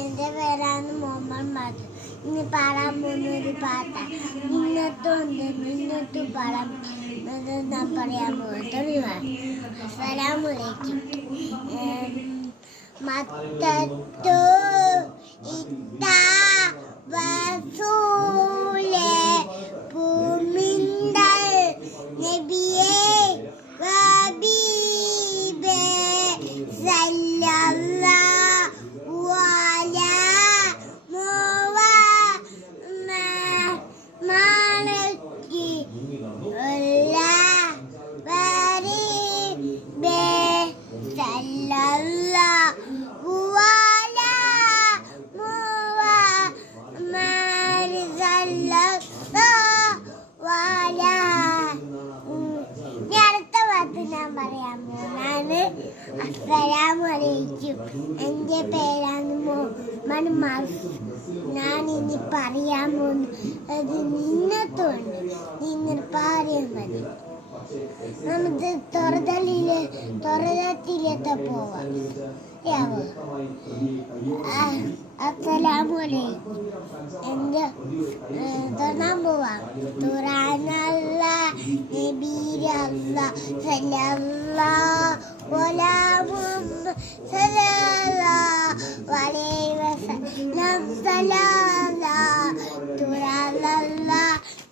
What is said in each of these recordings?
എൻ്റെ പേരാണ് മുഹമ്മദ് മാജു. ഇനി പാടാൻ പോകുന്ന ഒരു പാട്ടാണ്. മിന്നത്തുണ്ട് മിന്നത്തു പാടാൻ ഞാൻ പറയാൻ പോകുന്നത്. അസ്സലാമു അലൈക്കും. മത്തത്തു ഇത്താ വസൂലേ പൂമിന്തൽ നബിയേ ഹബീബേ സല്ലല്ലാഹു അലാ മുഹമ്മദ് മാലക്കി അല്ലാ ബരീബേ സല്ലല്ലാഹു അലാ മുഹമ്മദ് സല്ലല്ലാഹു അലാ. അടുത്ത വാക്ക് ഞാൻ പറയാൻ പോകുന്നതാണ്. അസ്സലാമു അലൈക്കും. എൻ്റെ പേരാണ് മുഹമ്മദ് മാജു. ഞാൻ ഇനി പറയാൻ പോകുന്നത് മിന്നത്തുണ്ട്. നിങ്ങൾ പറയാൻ മതി. നമുക്ക് തുറത്തിലെത്ത പോവാം. അസ്സലാമു അലൈക്കും. എൻ്റെ തൊടാൻ പോവാം. ഖുർആനല്ല നബിയല്ല സല്ലല്ലാഹു അലാ മുഹമ്മദ് സല്ലല്ലാഹു അലൈഹി വസല്ലം സല്ലല്ലാഹു ഖുർആനല്ല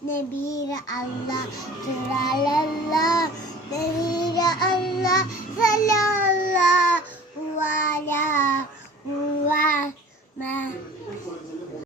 നബിയ അല്ലാ ഖുർആനല്ല നബിയ അല്ലാ സല്ലല്ലാഹു അലാ മുഹമ്മദ്